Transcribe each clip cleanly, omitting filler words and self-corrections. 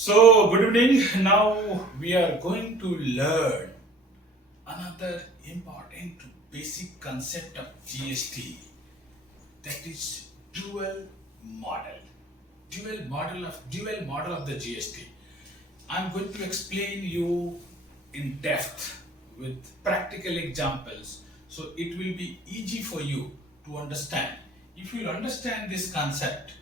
So, good evening. Now we are going to learn another important basic concept of GST, that is dual model. Dual model of the GST. I'm going to explain you in depth with practical examples, so it will be easy for you to understand. If you understand this concept,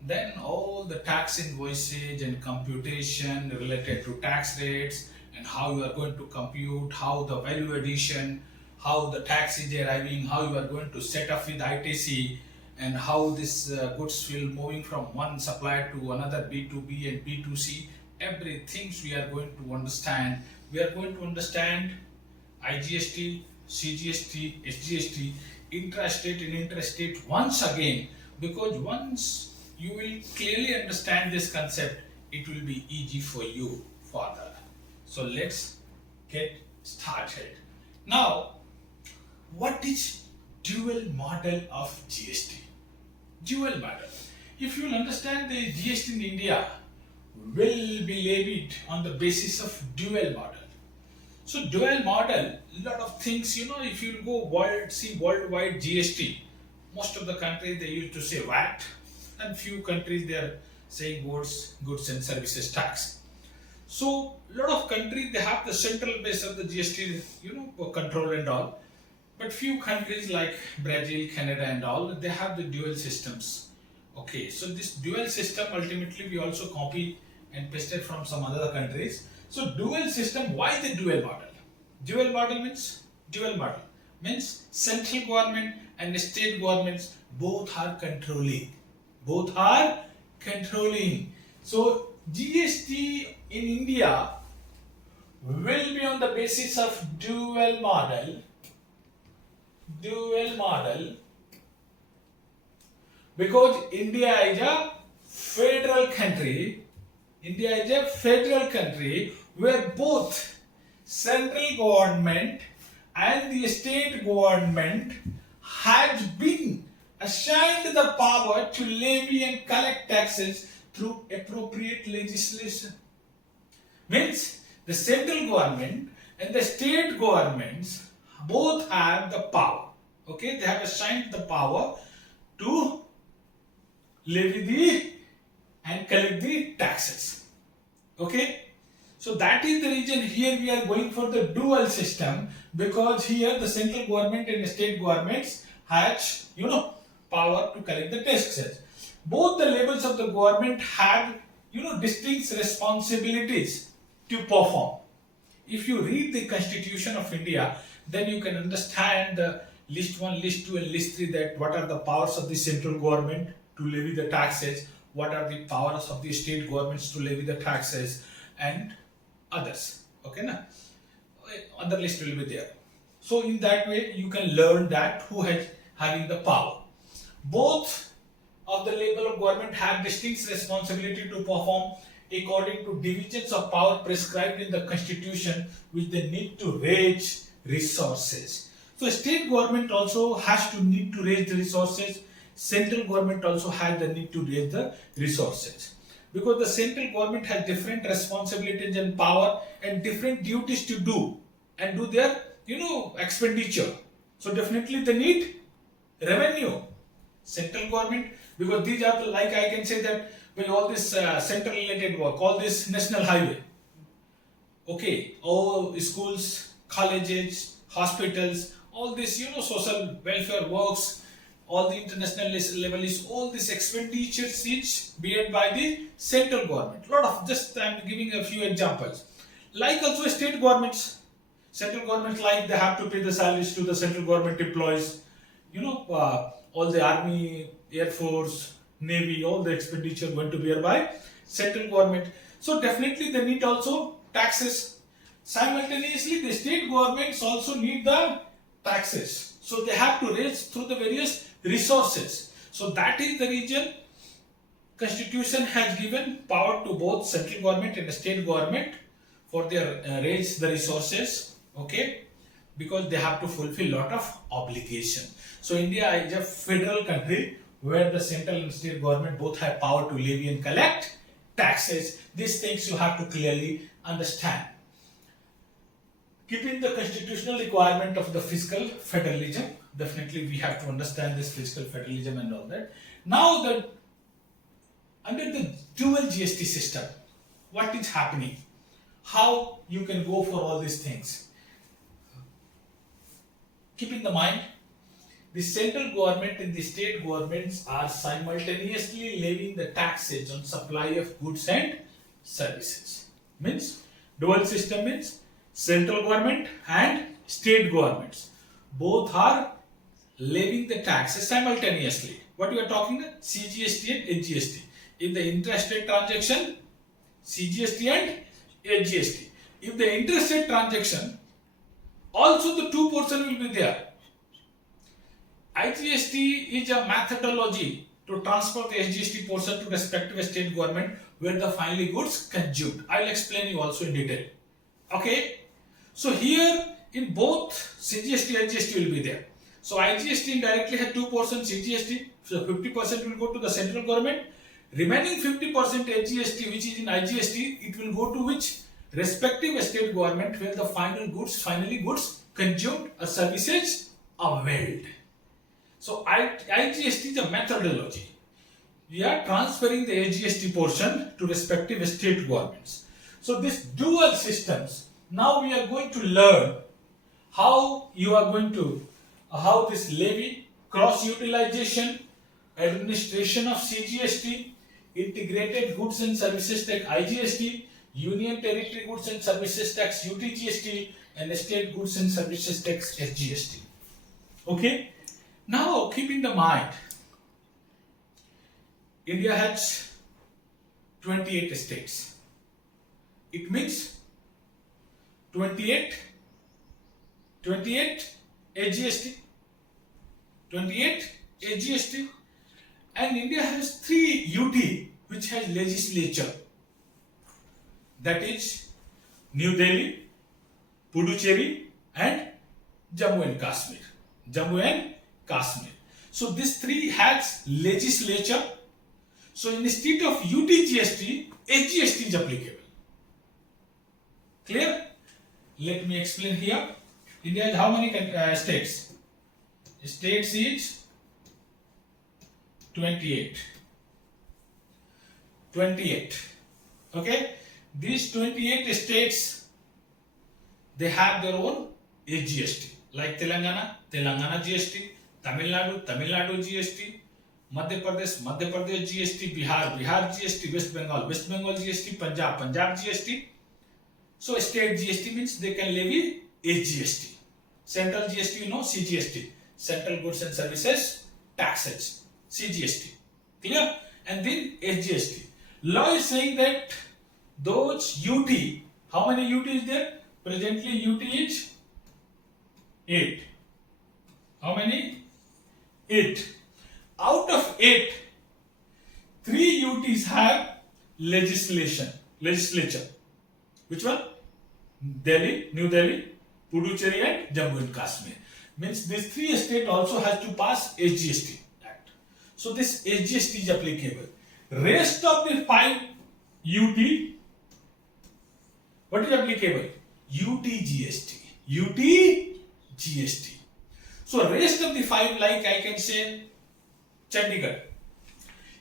then all the tax invoices and computation related to tax rates and how you are going to compute, how the value addition, how the tax is arriving, how you are going to set up with ITC, and how this goods will moving from one supplier to another, B2B and B2C, everything we are going to understand. We are going to understand igst, cgst, sgst, intrastate and interstate once again, because once you will clearly understand this concept, it will be easy for you further. So let's get started. Now, what is dual model of GST? Dual model. If you will understand, the GST in India will be levied on the basis of dual model. So dual model, lot of things, if you go worldwide GST, most of the countries they used to say VAT, and few countries they are saying goods and services tax. So lot of countries they have the central base of the GST, control and all. But few countries like Brazil, Canada and all, they have the dual systems. Okay, so this dual system ultimately we also copy and pasted from some other countries. So dual system, why the dual model? Dual model means central government and state governments both are controlling. So GST in India will be on the basis of dual model because India is a federal country. Where both central government and the state government has been assigned the power to levy and collect taxes through appropriate legislation. Means the central government and the state governments both have the power. Okay, they have assigned the power to levy and collect the taxes. Okay, so that is the reason here we are going for the dual system, because here the central government and the state governments has power to collect the taxes. Both the levels of the government have distinct responsibilities to perform. If you read the Constitution of India, then you can understand the list 1, list 2 and list 3, that what are the powers of the central government to levy the taxes, what are the powers of the state governments to levy the taxes, and others. Okay, na? Other list will be there. So in that way you can learn that who has having the power. Both of the level of government have distinct responsibility to perform according to divisions of power prescribed in the Constitution, which they need to raise resources. So state government also has to need to raise the resources. Central government also has the need to raise the resources, because the central government has different responsibilities and power and different duties to do and do their expenditure. So definitely they need revenue. Central government, because these are like I can say that all this central related work, all this national highway, okay, all schools, colleges, hospitals, all this social welfare works, all the international level is all this expenditures is beared by the central government. Lot of, just I'm giving a few examples. Like also state governments, central governments, like they have to pay the salaries to the central government employees, all the army, air force, navy, all the expenditure going to bear by central government. So definitely they need also taxes. Simultaneously the state governments also need the taxes, so they have to raise through the various resources. So that is the reason Constitution has given power to both central government and the state government for their raise the resources. Okay, because they have to fulfill lot of obligation. So India is a federal country where the central and state government both have power to levy and collect taxes. These things you have to clearly understand. Keeping the constitutional requirement of the fiscal federalism, definitely we have to understand this fiscal federalism and all that. Now, under the dual GST system, what is happening? How you can go for all these things? Keep in the mind, the central government and the state governments are simultaneously levying the taxes on supply of goods and services. Means dual system means central government and state governments both are levying the taxes simultaneously. What we are talking about? CGST and HGST. In the intrastate transaction, CGST and HGST. If the intrastate transaction, also the two portion will be there. IGST is a methodology to transfer the SGST portion to respective state government where the finally goods consumed. I will explain you also in detail. Okay. So here in both CGST and IGST will be there. So IGST indirectly has two portions CGST. So 50% will go to the central government. Remaining 50% HGST which is in IGST, it will go to which? Respective state government where the finally goods consumed or services availed. So IGST is a methodology. We are transferring the HGST portion to respective state governments. So this dual systems, now we are going to learn how you are going to, how this levy, cross utilization, administration of CGST, integrated goods and services tax IGST, union territory goods and services tax UTGST, and state goods and services tax SGST. Okay. Now, keep in the mind, India has 28 states. It means 28 AGST, 28 AGST, and India has 3 UT which has legislature. That is New Delhi, Puducherry, and Jammu and Kashmir. So this 3 has legislature. So instead of UTGST, HGST is applicable. Clear? Let me explain here. India has how many states? States is 28. 28. Okay? These 28 states, they have their own HGST. Like Telangana GST, Tamil Nadu GST, Madhya Pradesh GST, Bihar GST, West Bengal GST, Punjab GST. So state GST means they can levy HGST. Central GST, you know, CGST, Central Goods and Services Taxes, CGST. Clear? And then HGST. Law is saying that those UT, how many UT is there? Presently UT is 8. How many? 8. Out of 8, 3 UTs have legislature. Which one? Delhi, New Delhi, Puducherry and Jammu and Kashmir. Means these 3 states also has to pass HGST Act. So this HGST is applicable. Rest of the 5 UT, what is applicable? UTGST. So rest of the 5, like I can say Chandigarh.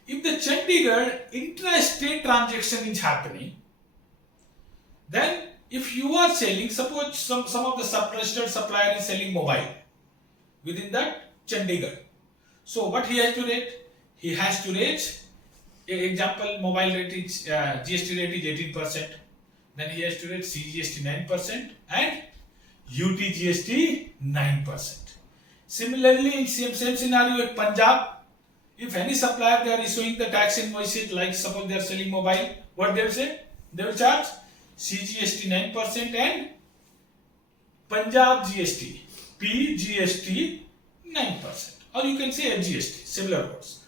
If the Chandigarh intra-state transaction is happening, then if you are selling, suppose some of the registered supplier is selling mobile within that Chandigarh. So what he has to rate? He has to rate, example, mobile rate is GST rate is 18%. Then he has to rate CGST 9% and UTGST 9%. Similarly, in same scenario at Punjab, if any supplier they are issuing the tax invoices, like suppose they are selling mobile, what they will say? They will charge CGST 9% and Punjab GST, PGST 9%. Or you can say HGST, similar words.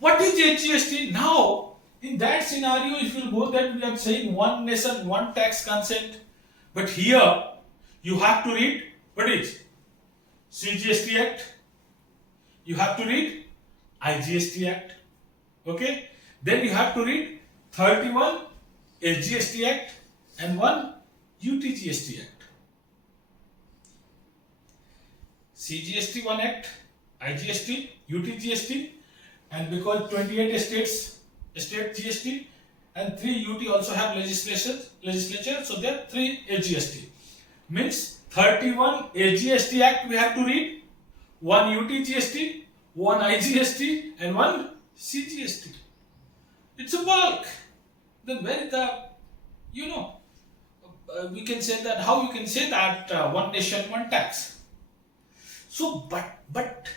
What is HGST? Now, in that scenario, if you go that we are saying one nation, one tax concept, but here you have to read what is CGST Act, you have to read IGST Act, okay? Then you have to read 31 SGST Act and one UTGST Act. CGST 1 Act, IGST, UTGST, and because 28 states, state GST, and 3 UT also have legislature, so there are 3 AGST. Means 31 AGST Act we have to read, 1 UTGST, 1 IGST, and 1 CGST. It's a bulk. Then where is the, we can say that, how you can say that one nation, one tax. So, but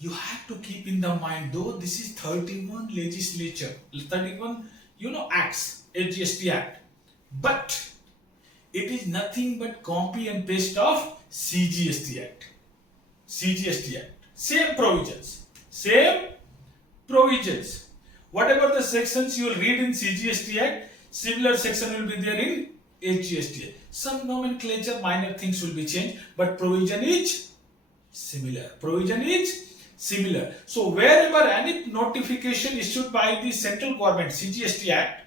you have to keep in the mind, though this is 31 legislature, 31, acts, GST Act, but it is nothing but copy and paste of CGST Act. CGST Act. Same provisions. Whatever the sections you will read in CGST Act, similar section will be there in HGST Act. Some nomenclature, minor things will be changed, but provision is similar. So wherever any notification issued by the central government, CGST Act,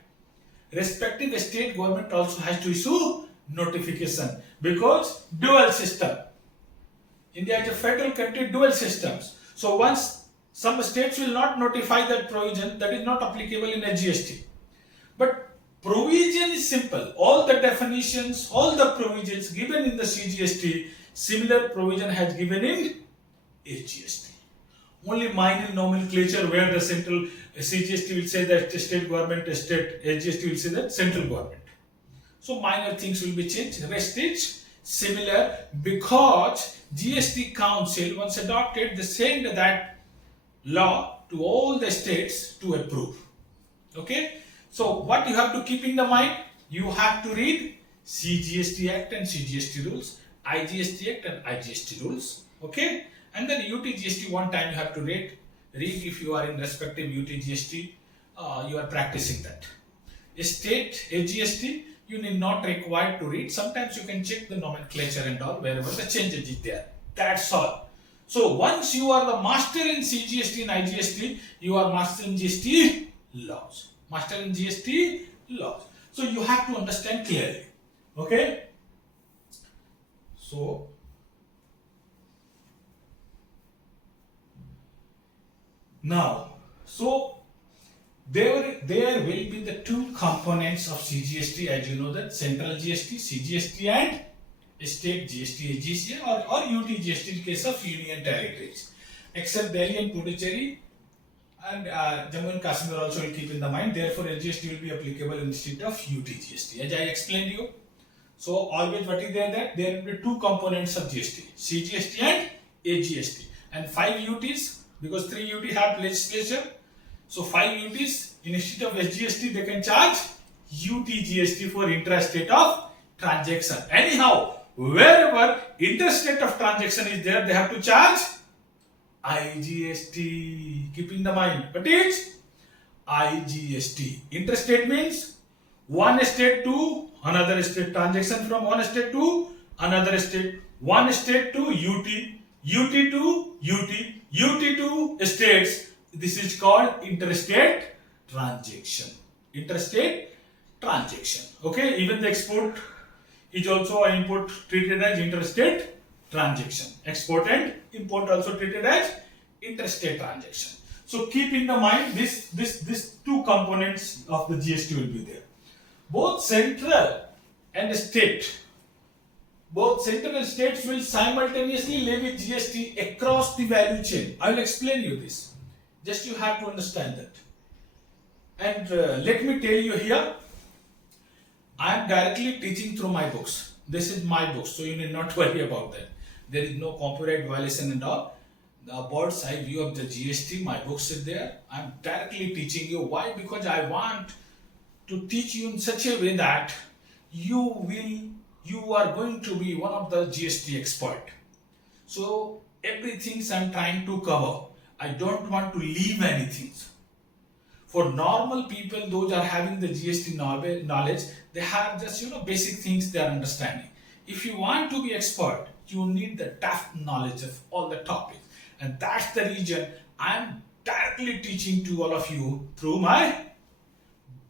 respective state government also has to issue notification, because dual system. India is a federal country, dual systems. So once some states will not notify that provision, that is not applicable in a GST. But provision is simple. All the definitions, all the provisions given in the CGST, similar provision has given in HGST. Only minor nomenclature where the central CGST will say that state government, state HGST will say that central government. So minor things will be changed. Rest is similar, because GST Council once adopted, they send that law to all the states to approve. Okay. So what you have to keep in the mind, you have to read CGST Act and CGST rules, IGST Act and IGST rules. Okay. And then UTGST one time you have to read if you are in respective UTGST, you are practicing that. State AGST, you need not required to read. Sometimes you can check the nomenclature and all wherever the changes is there. That's all. So once you are the master in CGST and IGST, you are master in GST laws. So you have to understand clearly. Okay. So now, there will be the 2 components of CGST, as you know, that central GST, CGST, and state GST, AGST, or UTGST in case of union territories. Except Delhi and Puducherry and Jammu and Kashmir also will keep in the mind. Therefore, GST will be applicable instead of UTGST, as I explained you. So always what is there, that there will be 2 components of GST, CGST and AGST, and 5 UTs, because 3 UT have legislature. So 5 UTs, instead of SGST, they can charge UTGST for intrastate of transaction. Anyhow, wherever interstate of transaction is there, they have to charge IGST. Keep in the mind. But it's IGST. Interstate means one state to another state, transaction from one state to another state, one state to UT, UT to UT, UT to states. This is called interstate transaction. Okay, even the export is also an import treated as interstate transaction. Export and import also treated as interstate transaction. So keep in the mind this 2 components of the GST will be there. Both central and states will simultaneously levy GST across the value chain. I will explain you this. Just you have to understand that. And let me tell you here, I am directly teaching through my books. This is my book, so you need not worry about that. There is no copyright violation and all. The bird's eye view of the GST, my books is there. I am directly teaching you. Why? Because I want to teach you in such a way that you are going to be one of the GST expert. So everything I am trying to cover. I don't want to leave anything. For normal people, those are having the GST knowledge, they have just basic things they are understanding. If you want to be expert, you need the depth knowledge of all the topics, and that's the reason I am directly teaching to all of you through my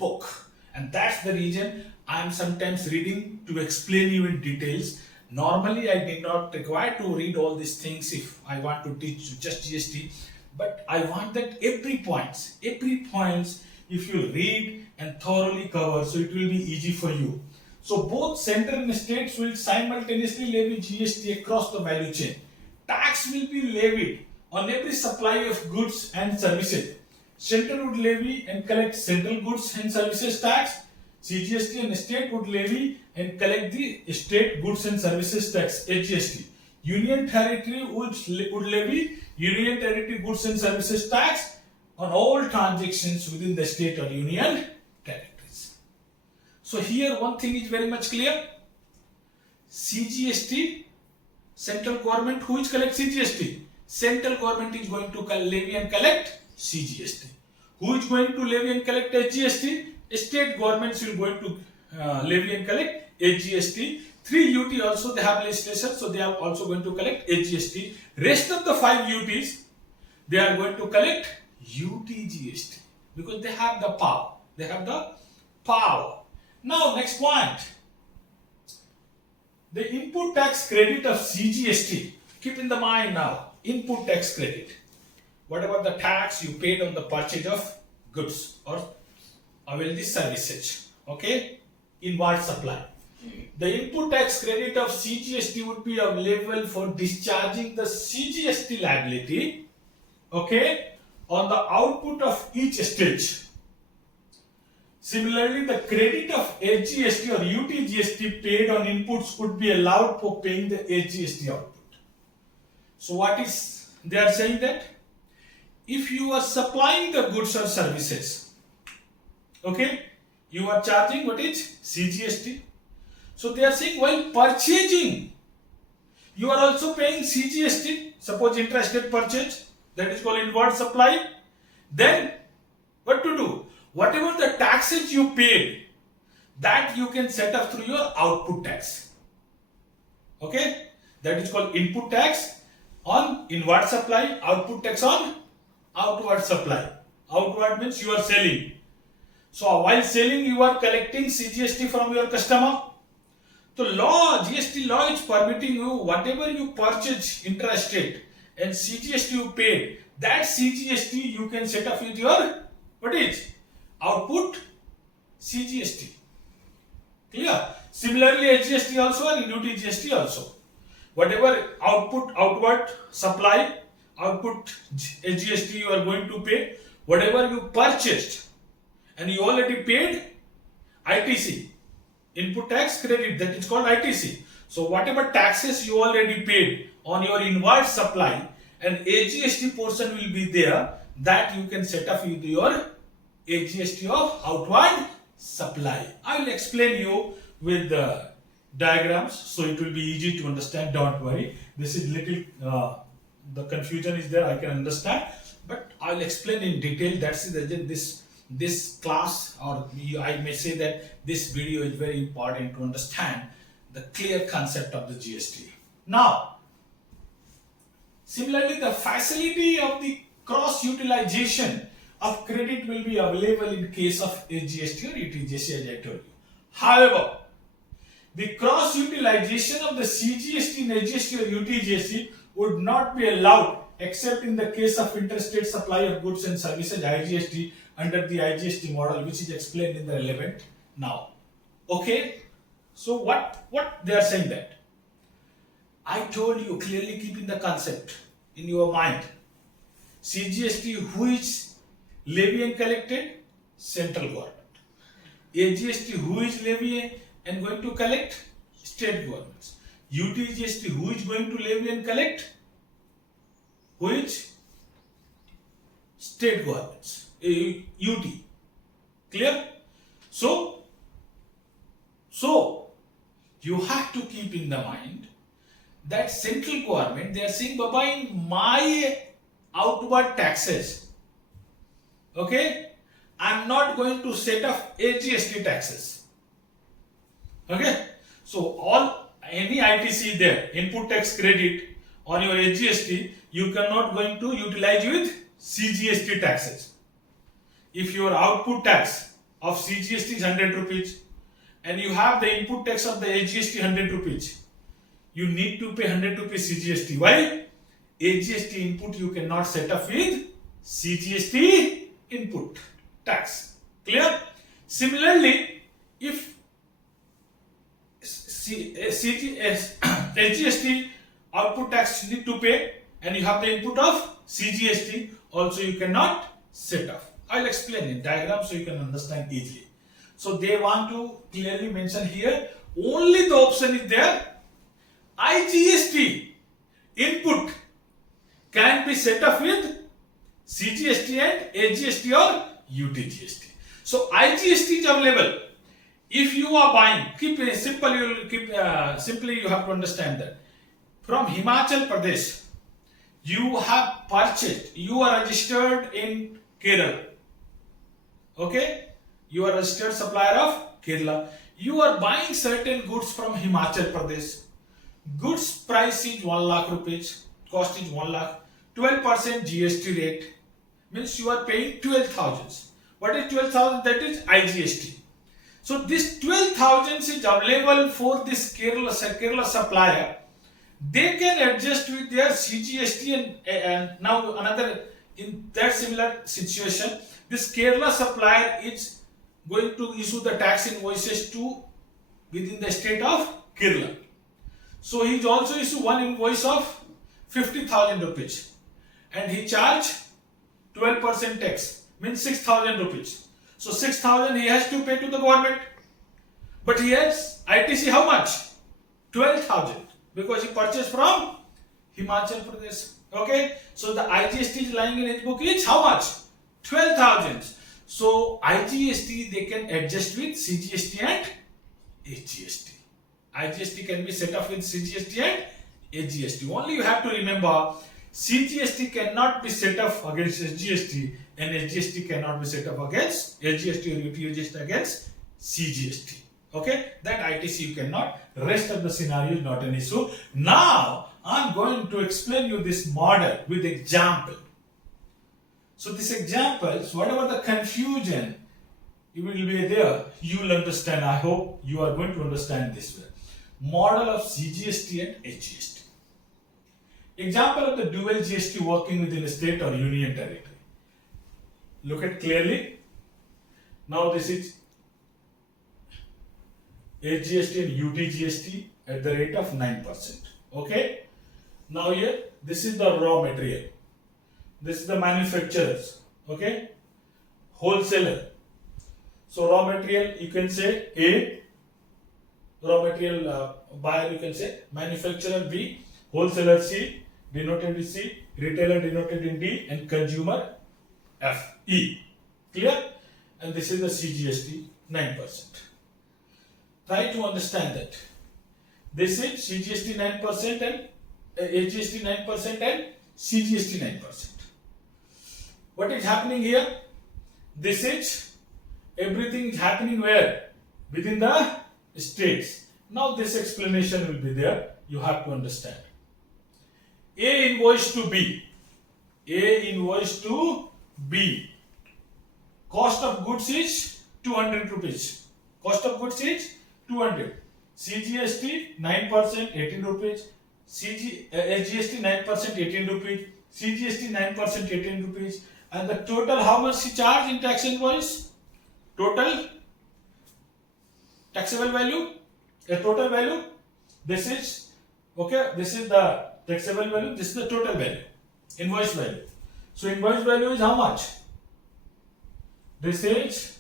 book. And that's the reason I am sometimes reading to explain you in details. Normally, I did not require to read all these things if I want to teach you just GST. But I want that every points, if you read and thoroughly cover, so it will be easy for you. So both center and states will simultaneously levy GST across the value chain. Tax will be levied on every supply of goods and services. Center would levy and collect central goods and services tax. CGST and state would levy and collect the state goods and services tax, HGST. Union territory would levy union territory goods and services tax on all transactions within the state or union territories. So here one thing is very much clear. CGST, central government, who is collect CGST? Central government is going to levy and collect CGST. Who is going to levy and collect HGST? State governments will going to levy and collect HGST. 3 UT also they have legislation, so they are also going to collect HGST. Rest of the 5 UTs, they are going to collect UTGST because they have the power. They have the power. Now next point. The input tax credit of CGST. Keep in the mind now, input tax credit. Whatever the tax you paid on the purchase of goods or available services, okay, inward supply. The input tax credit of CGST would be available for discharging the CGST liability, okay, on the output of each stage. Similarly, the credit of HGST or UTGST paid on inputs would be allowed for paying the HGST output. So what is they are saying that if you are supplying the goods or services, okay, you are charging what is CGST. So they are saying while purchasing, you are also paying CGST. Suppose intrastate purchase, that is called inward supply. Then what to do? Whatever the taxes you paid, that you can set up through your output tax. Okay, that is called input tax on inward supply, output tax on outward supply. Outward means you are selling. So while selling, you are collecting CGST from your customer. So GST law is permitting you whatever you purchase intrastate and CGST you paid, that CGST you can set up with your what is output CGST. Clear? Similarly, HGST also and UTGST also. Whatever output outward supply, output HGST you are going to pay, whatever you purchased and you already paid ITC, input tax credit, that is called ITC. So whatever taxes you already paid on your inward supply and HGST portion will be there, that you can set up with your HGST of outward supply. I will explain you with the diagrams so it will be easy to understand. Don't worry, this is little the confusion is there, I can understand, but I will explain in detail. That's this class, or I may say that this video is very important to understand the clear concept of the GST. Now, similarly, the facility of the cross utilization of credit will be available in case of HGST or UTGST, as I told you. However, the cross utilization of the CGST and HGST or UTGST would not be allowed except in the case of interstate supply of goods and services, IGST, under the IGST model, which is explained in the relevant now. Okay, so what they are saying that I told you, clearly keeping the concept in your mind. CGST, who is levy and collected? Central government. HGST, who is levy and going to collect? State governments. UTGST, who is going to levy and collect? Which? State governments. UT. Clear? So you have to keep in the mind that central government, they are saying, Baba, in my outward taxes, okay, I am not going to set up HGST taxes. Okay, so any ITC there, input tax credit on your HGST, you cannot going to utilize with CGST taxes. If your output tax of CGST is 100 rupees and you have the input tax of the AGST 100 rupees. You need to pay 100 rupees CGST. Why? AGST input you cannot set up with CGST input tax. Clear? Similarly, if AGST output tax you need to pay and you have the input of CGST, also you cannot set up. I'll explain in diagram so you can understand easily. So they want to clearly mention here, only the option is there, igst input can be set up with CGST and AGST or UTGST. So igst is available. If you are buying, keep it simple. You will keep simply. You have to understand that from Himachal Pradesh, you have purchased. You are registered in Kerala. Okay, you are registered supplier of Kerala. You are buying certain goods from Himachal Pradesh. Goods price is 1 lakh rupees. Cost is 1 lakh. 12% GST rate means you are paying 12,000. What is 12,000? That is igst. So this 12,000 is available for this Kerala supplier. They can adjust with their CGST and now another in that similar situation. This Kerala supplier is going to issue the tax invoices to within the state of Kerala. So he is also issue one invoice of 50,000 rupees and he charge 12% tax means 6,000 rupees. So 6,000 he has to pay to the government, but he has ITC how much? 12,000 because he purchased from Himachal Pradesh. Okay, so the IGST is lying in his book is how much? 12,000. So IGST they can adjust with CGST and AGST. IGST can be set up with CGST and AGST. Only you have to remember CGST cannot be set up against SGST and SGST cannot be set up against SGST or UTGST against CGST. Okay, that ITC you cannot. Rest of the scenario is not an issue. Now I am going to explain you this model with example. So these examples, whatever the confusion it will be there, you will understand. I hope you are going to understand this way. Model of CGST and HGST. Example of the dual GST working within a state or union territory. Look at clearly. Now this is HGST and UTGST at the rate of 9%. Okay. Now here, this is the raw material. This is the manufacturers. Okay. Wholesaler. So raw material you can say A. Raw material buyer you can say manufacturer B. Wholesaler C. Denoted with C. Retailer denoted in D. And consumer F. E. Clear? And this is the CGST 9%. Try to understand that. This is CGST 9% and HGST 9% and CGST 9%. What is happening here? This is everything is happening where? Within the states. Now this explanation will be there. You have to understand. A invoice to B. A invoice to B. Cost of goods is 200 rupees. Cost of goods is 200. CGST 9% 18 rupees. SGST 9% 18 rupees. CGST 9% 18 rupees. And the total how much he charge in tax invoice? Total taxable value. A total value. This is okay. This is the taxable value. This is the total value. Invoice value. So invoice value is how much? This is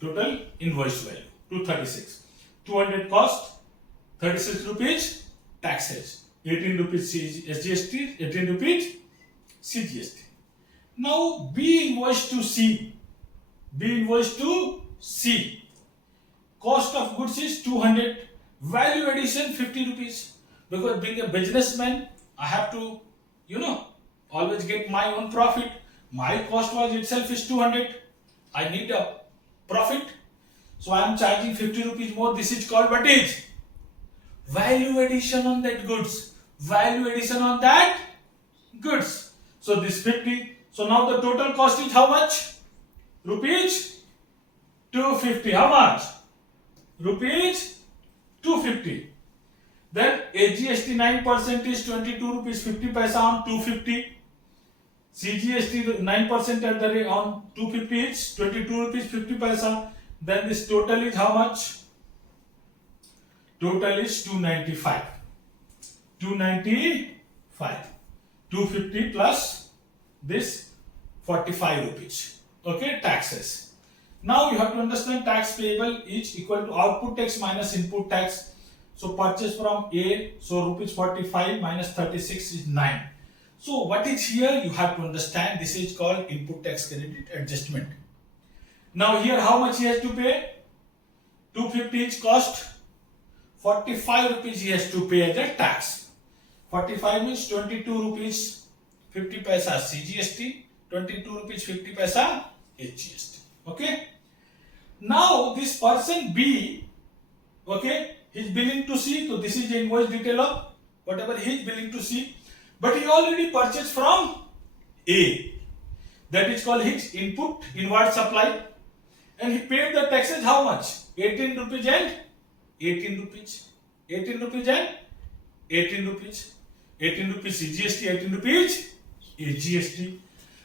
total invoice value 236. 200 cost, 36 rupees taxes, 18 rupees SGST, 18 rupees CGST. Now B invoice to C. B invoice to C. Cost of goods is 200. Value addition 50 rupees. Because being a businessman, I have to, always get my own profit. My cost was itself is 200. I need a profit. So I am charging 50 rupees more. This is called what is? Value addition on that goods. value addition on that goods. So this 50. So now the total cost is how much? Rupees 250. How much? Rupees 250. Then GST 9% is 22 rupees 50 paisa on 250. CGST 9% at the rate on 250 is 22 rupees 50 paisa. Then this total is how much? Total is 295. 295. 250 plus this 45 rupees. Okay, taxes. Now you have to understand tax payable is equal to output tax minus input tax. So purchase from A, so rupees 45 minus 36 is 9. So what is here? You have to understand this is called input tax credit adjustment. Now here how much he has to pay? 250 is cost. 45 rupees he has to pay as a tax. 45 means 22 rupees 50 paisa CGST, 22 rupees 50 paisa HGST. Okay. Now this person B, okay, he is billing to C. So this is the invoice detail of whatever he is billing to C. But he already purchased from A. That is called his input inward supply. And he paid the taxes how much? 18 rupees and 18 rupees. 18 rupees and 18 rupees. 18 rupees CGST, 18 rupees GST.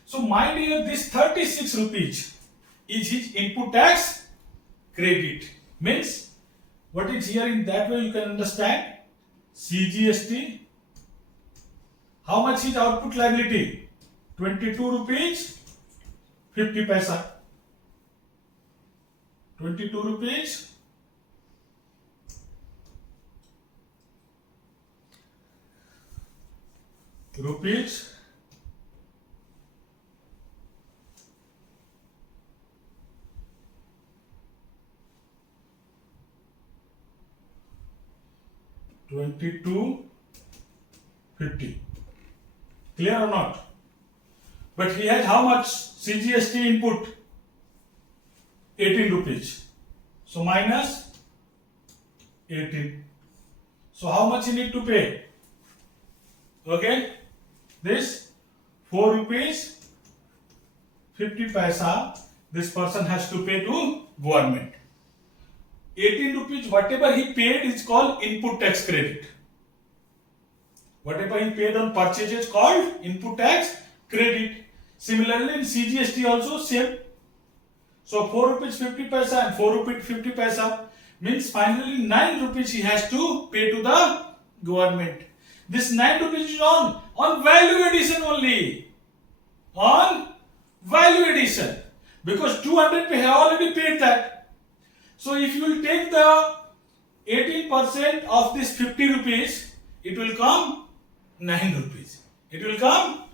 So my dear, this 36 rupees is his input tax credit. Means what is here in that way you can understand. CGST. How much is output liability? 22 rupees 50 paisa. 22 rupees rupees 22.50. Clear or not? But he has how much CGST input? 18 rupees. So minus 18. So how much you need to pay? Okay. This 4 rupees 50 paisa this person has to pay to government. 18 rupees whatever he paid is called input tax credit. Whatever he paid on purchase is called input tax credit. Similarly in CGST also same. So 4 rupees 50 paisa and 4 rupees 50 paisa means finally 9 rupees he has to pay to the government. This 9 rupees is on value addition only. On value addition. Because 200 have already paid that. So if you will take the 18% of this 50 rupees, it will come 9 rupees. It will come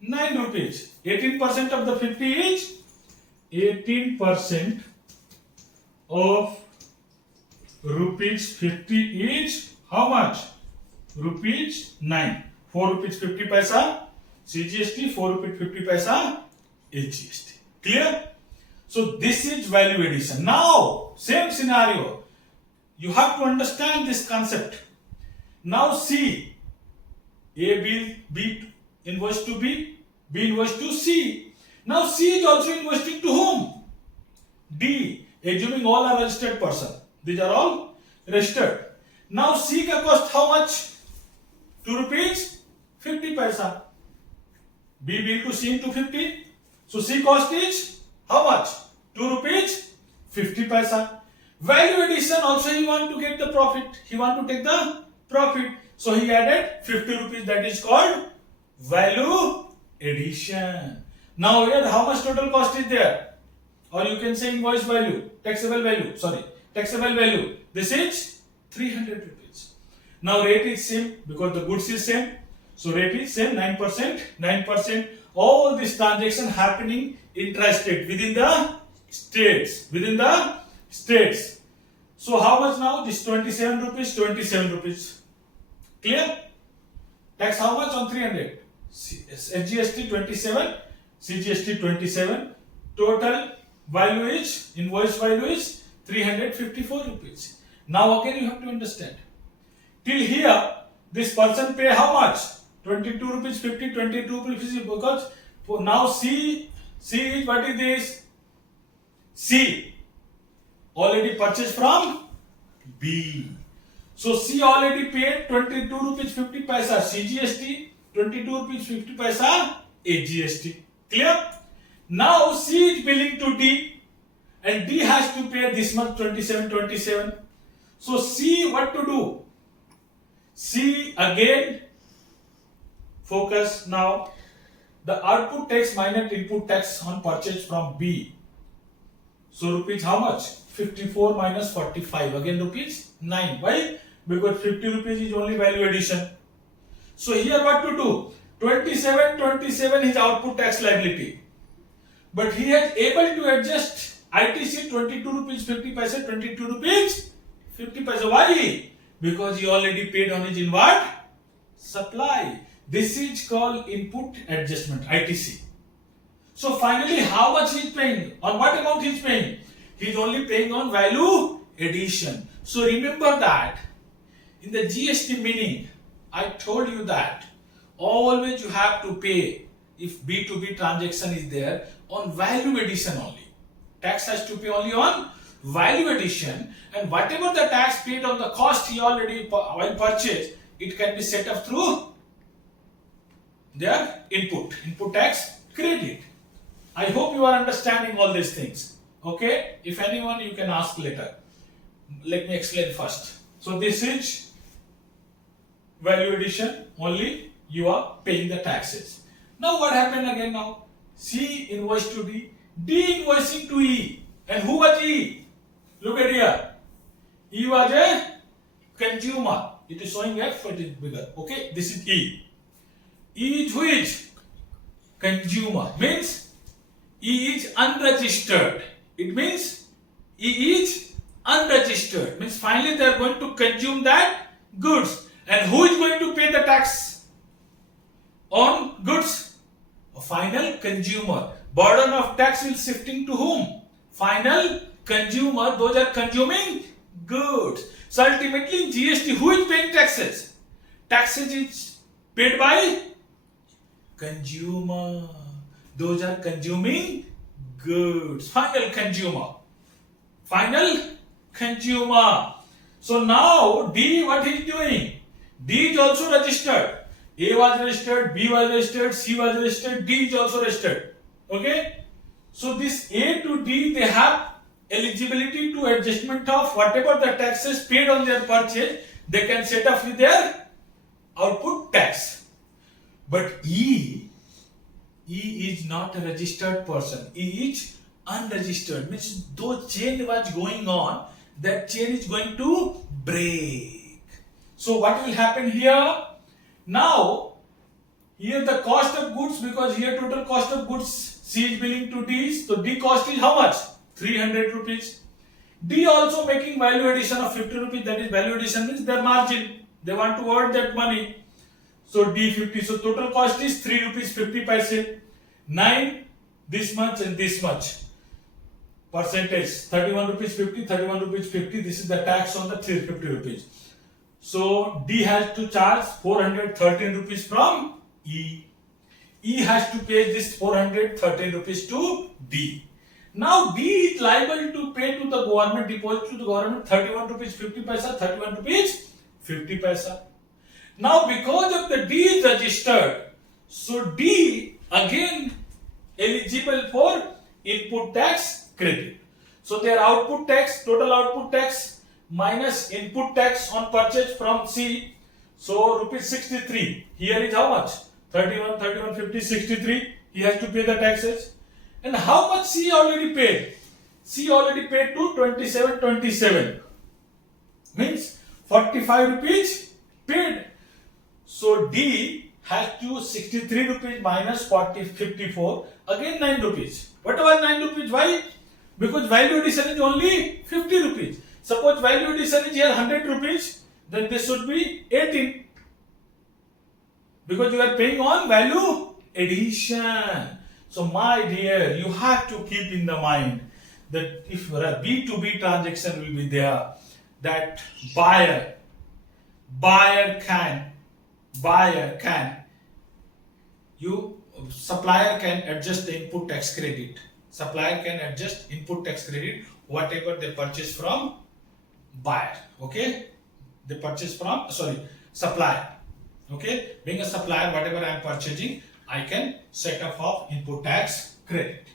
9 rupees. 18% of the 50 is 18% of rupees 50 is how much? Rupees 9. 4 rupees 50 paisa CGST, 4 rupees 50 paisa HGST. Clear? So this is value addition. Now, same scenario. You have to understand this concept. Now C. A bill, B invoice to B, B invoice to C. Now C is also invoicing to whom? D. Assuming all are registered person. These are all registered. Now C ka cost how much? 2 rupees 50 paisa. B bill to C into 50. So C cost is how much? 2 rupees 50 paisa. Value addition also he want to get the profit. He want to take the profit. So he added 50 rupees, that is called value addition. Now here how much total cost is there? Or you can say invoice value, taxable value, taxable value. This is 300 rupees. Now rate is same because the goods is same. So rate is same 9%, 9%. All this transaction happening intrastate within the states, So how much now? This 27 rupees, 27 rupees. Clear? Tax how much on 300? GST 27, CGST 27. Total value is, invoice value is 354 rupees. Now again you have to understand. Till here, this person pay how much? 22 rupees 50, 22 rupees, because now C is, what is this? C already purchased from B. So C already paid 22 rupees 50 paisa CGST, 22 rupees 50 paisa AGST. Clear? Now C is billing to D and D has to pay this much 27. So C, what to do? C again, focus now. The output tax minus input tax on purchase from B. So rupees how much? 54 minus 45. Again rupees 9. Why? Because 50 rupees is only value addition. So here what to do? 27 is output tax liability. But he is able to adjust ITC 22 rupees 50 paisa, 22 rupees 50 paisa. Why? Because he already paid on his inward supply. This is called input adjustment, ITC. So finally, how much he is paying? On what amount he is paying? He is only paying on value addition. So remember that in the GST meaning, I told you that always you have to pay, if B2B transaction is there, on value addition only. Tax has to pay only on value addition, and whatever the tax paid on the cost he already while purchased, it can be set up through their input tax credit. I hope you are understanding all these things. Okay? If anyone, you can ask later. Let me explain first. So this is value addition, only you are paying the taxes. Now what happened again now? C invoice to D, D invoicing to E. And who was E? Look at here. E was a consumer. It is showing F, but it is bigger. Okay, this is E. E is who is? Consumer. Means E is unregistered. It means E is unregistered. Means finally they are going to consume that goods. And who is going to pay the tax on goods? A final consumer. Burden of tax is shifting to whom? Final consumer. Those are consuming goods. So ultimately in GST, who is paying taxes? Taxes is paid by consumer. Those are consuming goods. Final consumer. Final consumer. So now D, what he is doing? D is also registered. A was registered, B was registered, C was registered, D is also registered. Okay? So this A to D, they have eligibility to adjustment of whatever the taxes paid on their purchase, they can set up with their output tax. But E is not a registered person. E is unregistered. Means though chain was going on, that chain is going to break. So what will happen here? Now, here the cost of goods, because here total cost of goods C is billing to D. So D cost is how much? 300 rupees. D also making value addition of 50 rupees. That is value addition means their margin. They want to earn that money. So D 50. So total cost is 3 rupees 50 paise. 9 this much and this much. Percentage 31 rupees 50, 31 rupees 50. This is the tax on the 350 rupees. So D has to charge 413 rupees from E. E has to pay this 413 rupees to D. Now D is liable to pay to the government, deposit to the government 31 rupees 50 paisa, 31 rupees 50 paisa. Now because of the D is registered, so D again eligible for input tax credit. So their output tax, total output tax minus input tax on purchase from C. So rupees 63. Here is how much? 31, 50, 63. He has to pay the taxes. And how much C already paid? C already paid to 27. Means 45 rupees paid. So D has to 63 rupees minus 54. Again 9 rupees. What about 9 rupees? Why? Because value addition is only 50 rupees. Suppose value addition is here 100 rupees, then this should be 18. Because you are paying on value addition. So my dear, you have to keep in the mind that if a B2B transaction will be there, that buyer can buyer can, supplier can adjust the input tax credit. Supplier can adjust input tax credit whatever they purchase from buyer. Okay, they purchase from supplier. Okay, being a supplier, whatever I am purchasing, I can set up of input tax credit.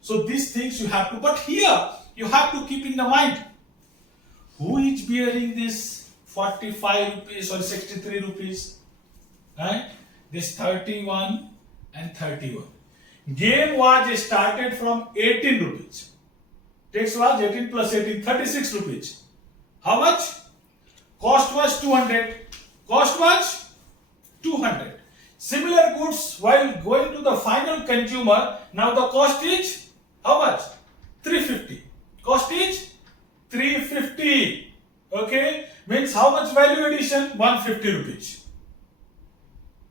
So these things you have to, but here you have to keep in the mind, who is bearing this 45 rupees or 63 rupees, right? This 31 and 31. Game was started from 18 rupees. Tax was 18 plus 18, 36 rupees. How much? Cost was 200. Cost was 200. Similar goods, while going to the final consumer, now the cost is how much? 350. Cost is 350. Okay, means how much value addition? 150 rupees.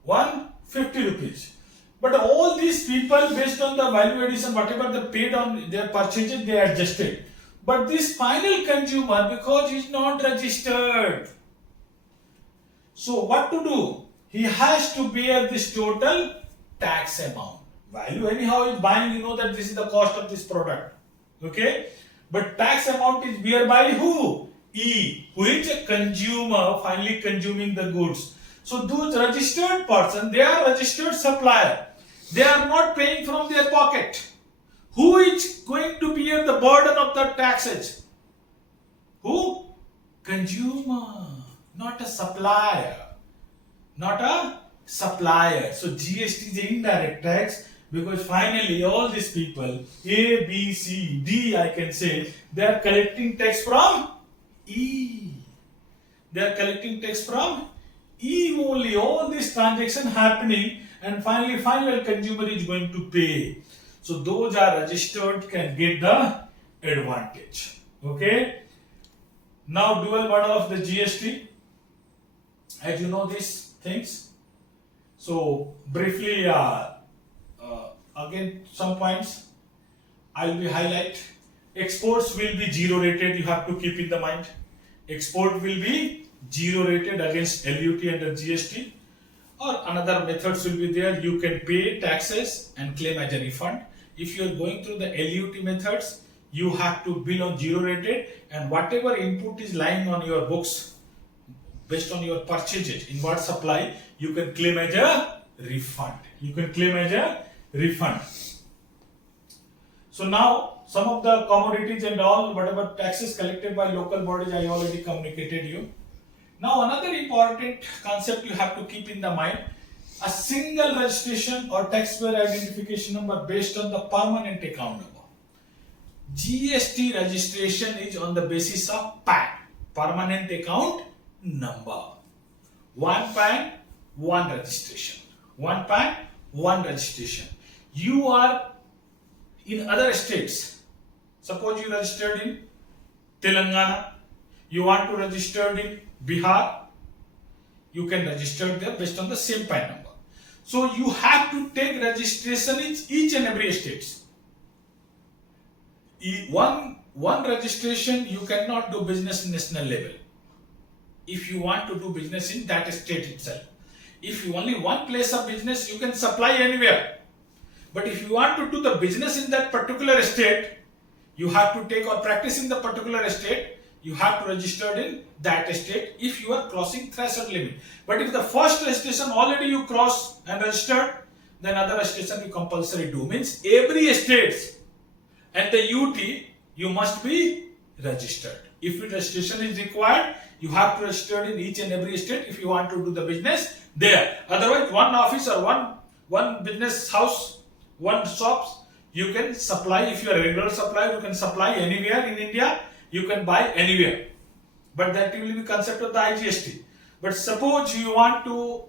150 rupees. But all these people, based on the value addition, whatever they paid on their purchases, they adjusted. But this final consumer, because he is not registered, so what to do? He has to bear this total tax amount. Value anyhow is buying, you know that this is the cost of this product. Okay? But tax amount is bear by who? E, who is a consumer finally consuming the goods. So those registered person, they are registered supplier. They are not paying from their pocket. Who is going to bear the burden of the taxes? Who? Consumer, not a supplier. Not a supplier. So GST is indirect tax, because finally all these people, A, B, C, D, I can say, they are collecting tax from E. They are collecting tax from E only. All this transaction happening, and finally final consumer is going to pay. So those are registered can get the advantage. Okay. Now dual model of the GST. As you know these things. So briefly, again some points I'll be highlight. Exports will be zero rated. You have to keep in the mind. Export will be zero rated against LUT under GST. Or another methods will be there. You can pay taxes and claim as a refund. If you are going through the LUT methods, you have to bill on zero rated, and whatever input is lying on your books based on your purchases in what supply, you can claim as a refund. You can claim as a refund. So now some of the commodities and all whatever taxes collected by local bodies I already communicated you. Now another important concept you have to keep in the mind, a single registration or taxpayer identification number based on the permanent account number. GST registration is on the basis of PAN, permanent account number. One PAN, one registration. One PAN, one registration. You are in other states. Suppose you registered in Telangana, you want to register in Bihar, you can register there based on the same PAN number. So you have to take registration in each and every state. One registration, you cannot do business in national level. If you want to do business in that state itself. If you only one place of business, you can supply anywhere. But if you want to do the business in that particular state, you have to take or practice in the particular state, you have to register in that state if you are crossing threshold limit. But if the first registration already you cross and registered, then other registration you compulsory do. Means every state and the UT you must be registered. If registration is required, you have to register in each and every state if you want to do the business there. Otherwise, one office or one business house, one shops, you can supply. If you are a regular supplier, you can supply anywhere in India. You can buy anywhere. But that will be concept of the IGST. But suppose you want to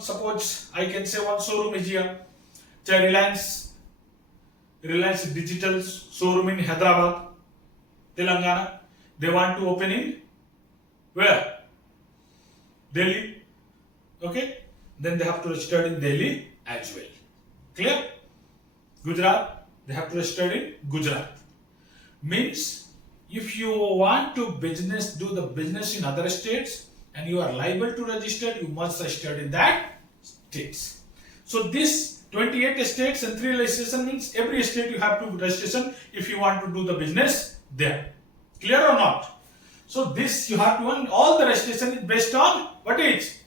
suppose I can say one showroom is here. Reliance Digital showroom in Hyderabad, Telangana. They want to open in where? Delhi. Okay. Then they have to register in Delhi as well. Clear? Gujarat. They have to register in Gujarat. Means if you want to do the business in other states and you are liable to register, you must register in that states. So this 28 states and 3 legislation means every state you have to registration if you want to do the business there. Clear or not? So this you have to earn, all the registration is based on what is?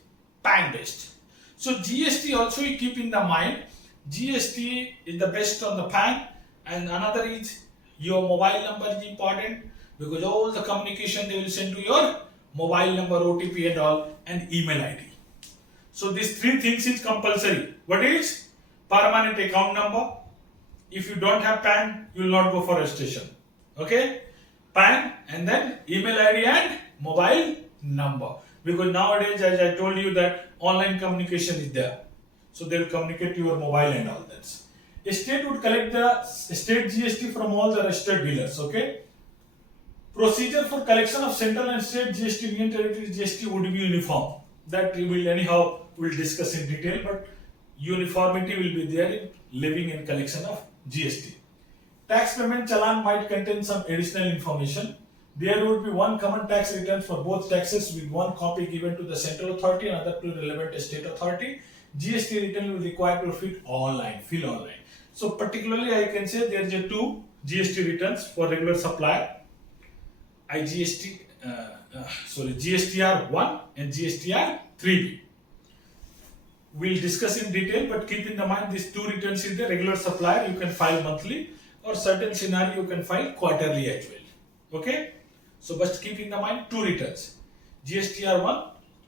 PAN based. So GST also you keep in the mind, GST is the best on the PAN, and another is your mobile number is important because all the communication they will send to your mobile number, OTP and all, and email ID. So these 3 things is compulsory. What is? Permanent account number. If you don't have PAN, you will not go for registration. Okay? PAN and then email ID and mobile number. Because nowadays, as I told you, that online communication is there. So they will communicate to your mobile and all that. A state would collect the state GST from all the registered dealers. Okay? Procedure for collection of central and state GST, Union Territory GST would be uniform. That we will anyhow will discuss in detail, but uniformity will be there in levying and collection of GST. Tax payment challan might contain some additional information. There would be one common tax return for both taxes with one copy given to the central authority and other to relevant state authority. GST return will require to fill online. So particularly I can say there are 2 GST returns for regular supplier. GSTR 1 and GSTR 3B. We'll discuss in detail, but keep in the mind these 2 returns is the regular supplier you can file monthly, or certain scenario you can file quarterly as well. Okay? So just keep in the mind 2 returns. GSTR 1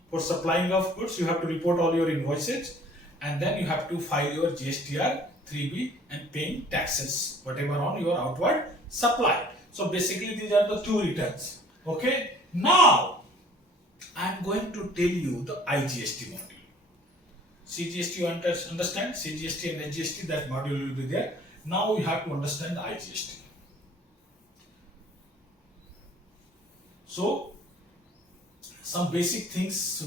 for supplying of goods, you have to report all your invoices, and then you have to file your GSTR 3B and paying taxes, whatever on your outward supply. So basically these are the 2 returns. Okay? Now I am going to tell you the igst module. CGST you understand, CGST and HGST, that module will be there. Now we have to understand the igst. So some basic things